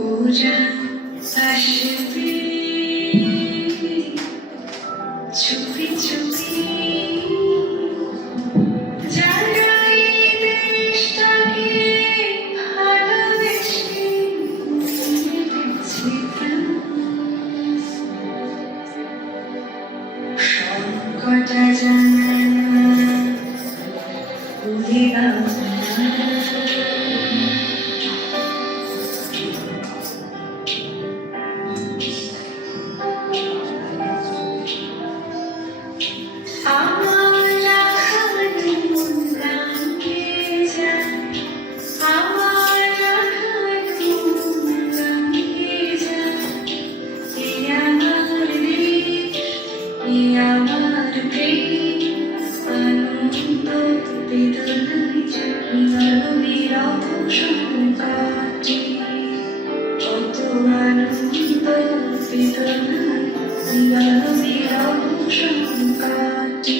पूजा सशक्ति छुपी छुपी জাগাই দেশটাকে ভালোবেসে সংকটা জানা ভুলে না Thank you.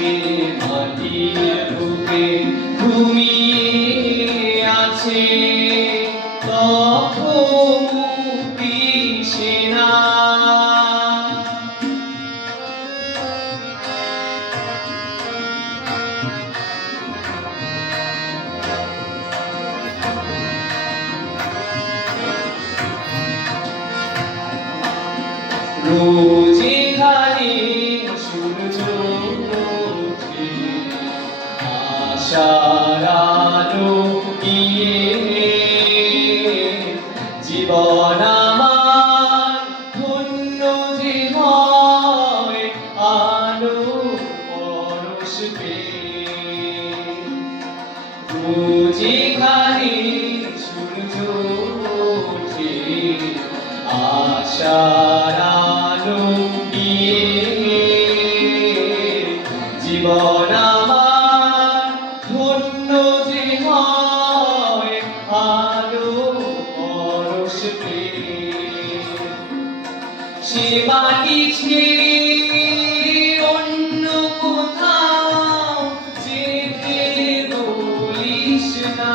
আছে মাটির বুকে ঘুমিয়ে আছে তখন মুক্তি সেনা রোজে আলো দিয়ে ইয়ে জীবনা বাড়ি ছেড়ে অন্য কোথাও যেতে বলিস না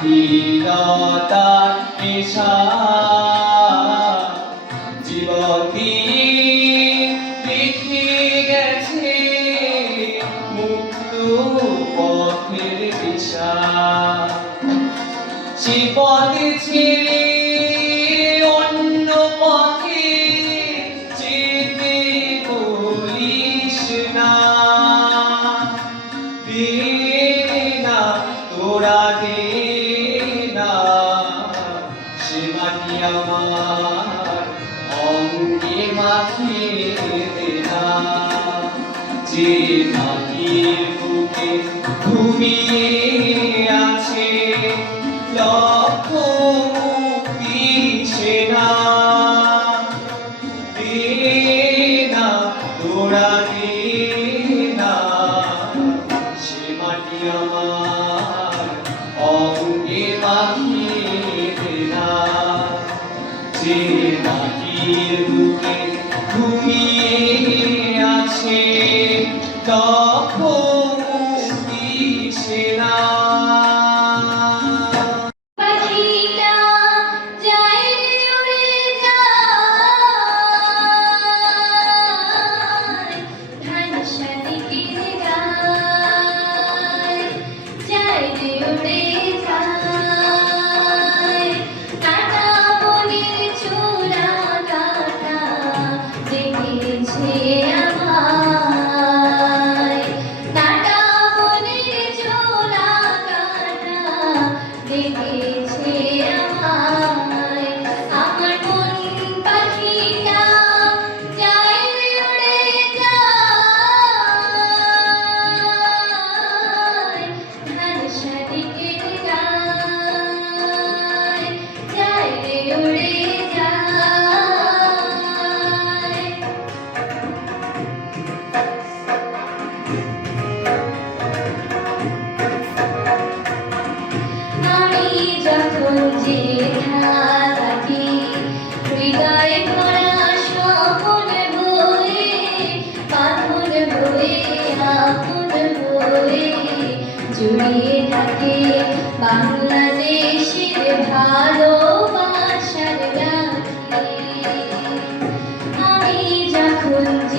স্বাধীনতার পেশা। জীবতী দেখি গেছে মুক্ত পথের দিশা মাটির দেহা যে মাটির বুকে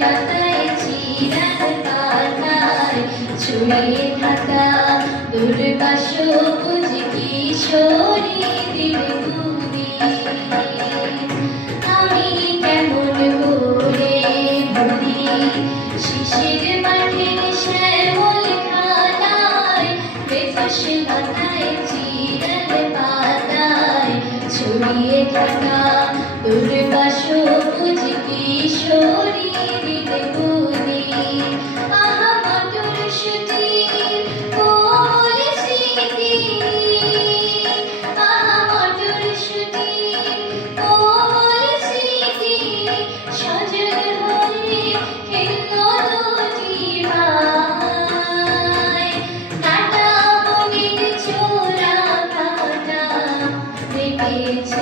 পাতায় চিরার পাতায় ছুঁয়ে থাকা দুর্বাস বুঝ কিশোরী দিল ঘুরে আমি কেমন ঘুরে ঘুরি শিশির মাঠে শ্যামল খাতায় বেফস পাতায় চিরার পাতায় ছুঁয়ে থাকা Hare